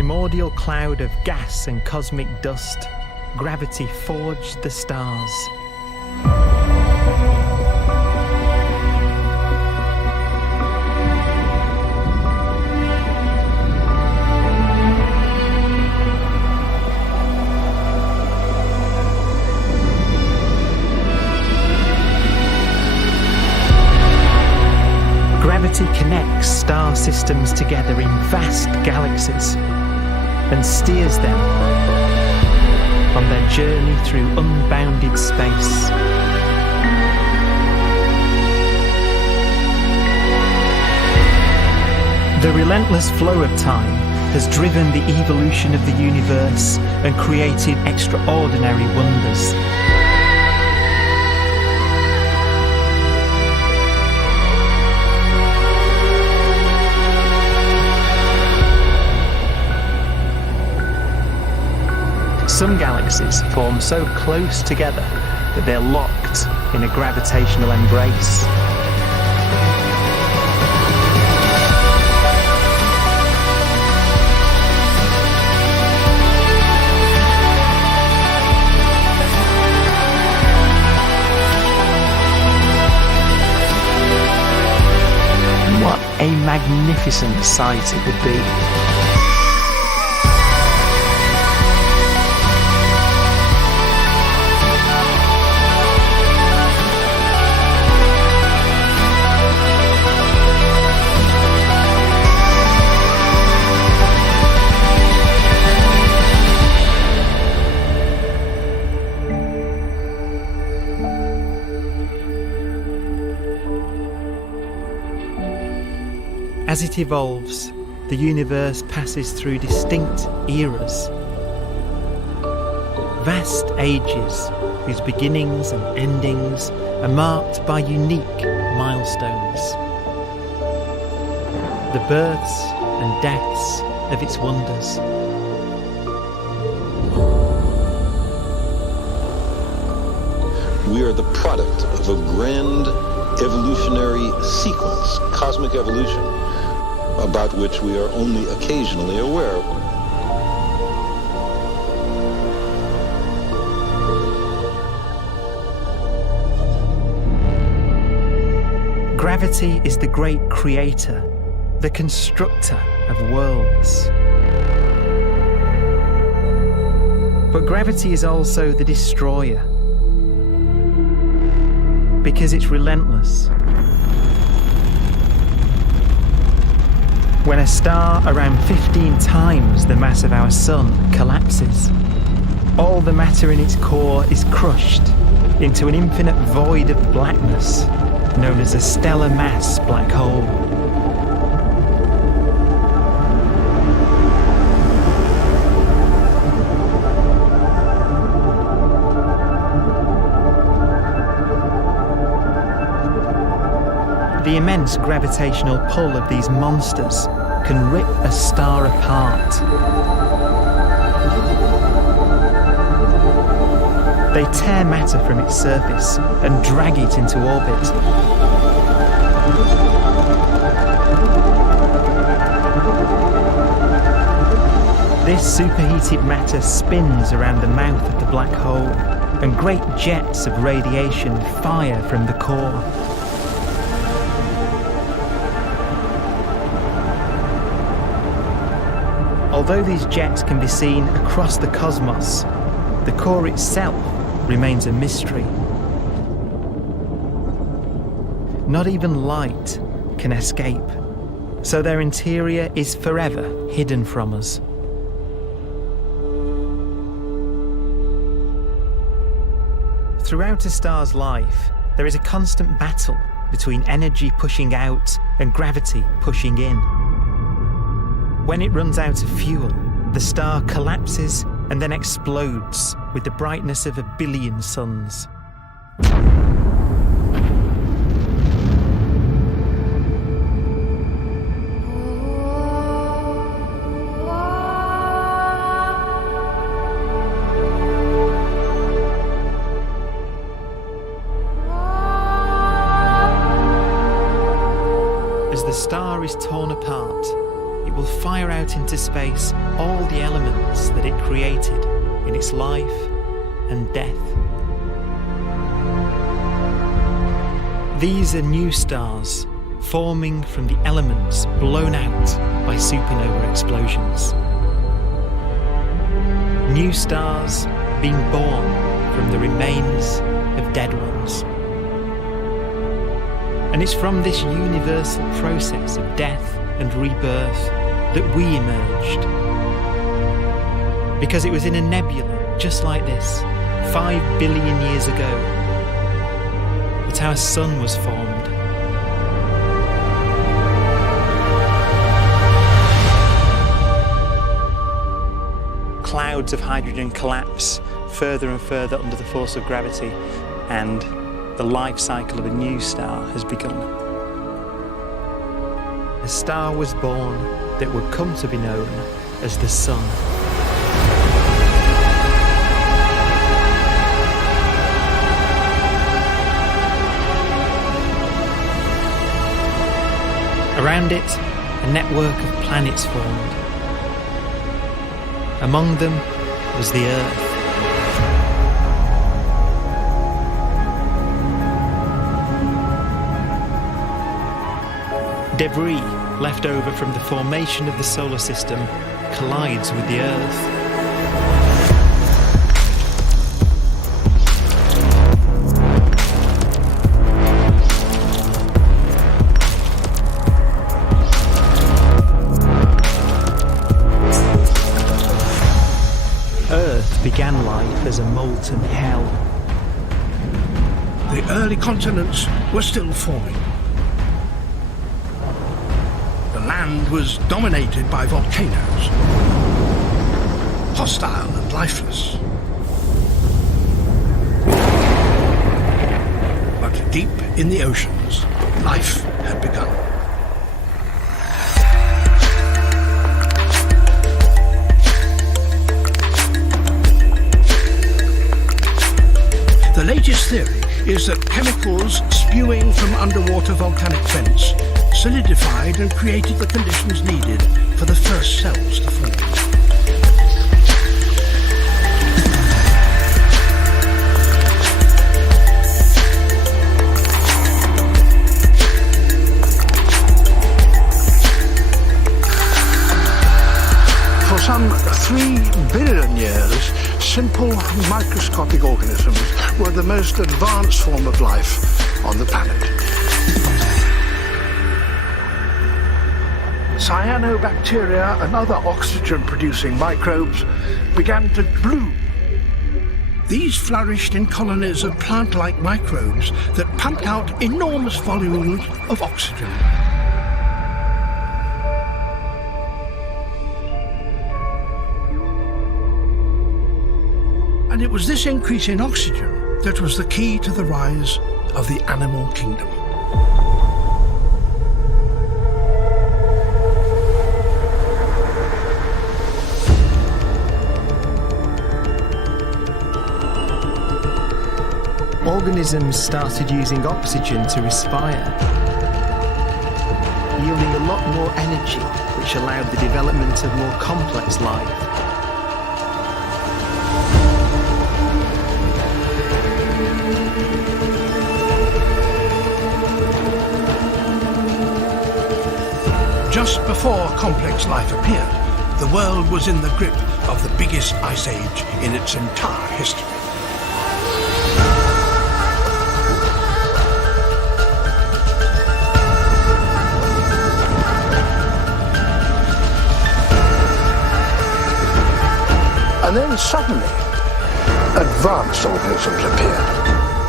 primordial cloud of gas and cosmic dust, gravity forged the stars. Gravity connects star systems together in vast galaxies and steers them on their journey through unbounded space. The relentless flow of time has driven the evolution of the universe and created extraordinary wonders. Some galaxies form so close together that they're locked in a gravitational embrace. What a magnificent sight it would be. As it evolves, the universe passes through distinct eras. Vast ages whose beginnings and endings are marked by unique milestones. The births and deaths of its wonders. We are the product of a grand evolutionary sequence, cosmic evolution, about which we are only occasionally aware. Gravity is the great creator, the constructor of worlds. But gravity is also the destroyer, because it's relentless. When a star around 15 times the mass of our sun collapses, all the matter in its core is crushed into an infinite void of blackness known as a stellar mass black hole. The immense gravitational pull of these monsters can rip a star apart. They tear matter from its surface and drag it into orbit. This superheated matter spins around the mouth of the black hole, and great jets of radiation fire from the core. Although these jets can be seen across the cosmos, the core itself remains a mystery. Not even light can escape, so their interior is forever hidden from us. Throughout a star's life, there is a constant battle between energy pushing out and gravity pushing in. When it runs out of fuel, the star collapses and then explodes with the brightness of 1 billion suns. As the star is torn apart, it will fire out out into space all the elements that it created in its life and death. These are new stars forming from the elements blown out by supernova explosions. New stars being born from the remains of dead ones. And it's from this universal process of death and rebirth that we emerged. Because it was in a nebula just like this, 5 billion years ago, that our sun was formed. Clouds of hydrogen collapse further and further under the force of gravity, and the life cycle of a new star has begun. A star was born that would come to be known as the Sun. Around it, a network of planets formed. Among them was the Earth. Debris left over from the formation of the solar system collides with the Earth. Earth began life as a molten hell. The early continents were still forming. The land was dominated by volcanoes, hostile and lifeless. But deep in the oceans, life had begun. The latest theory is that chemicals spewing from underwater volcanic vents solidified and created the conditions needed for the first cells to form. For some 3 billion years, simple microscopic organisms were the most advanced form of life on the planet. Cyanobacteria and other oxygen-producing microbes began to bloom. These flourished in colonies of plant-like microbes that pumped out enormous volumes of oxygen. And it was this increase in oxygen that was the key to the rise of the animal kingdom. Organisms started using oxygen to respire, yielding a lot more energy, which allowed the development of more complex life. Just before complex life appeared, the world was in the grip of the biggest ice age in its entire history. And then suddenly, advanced organisms appeared.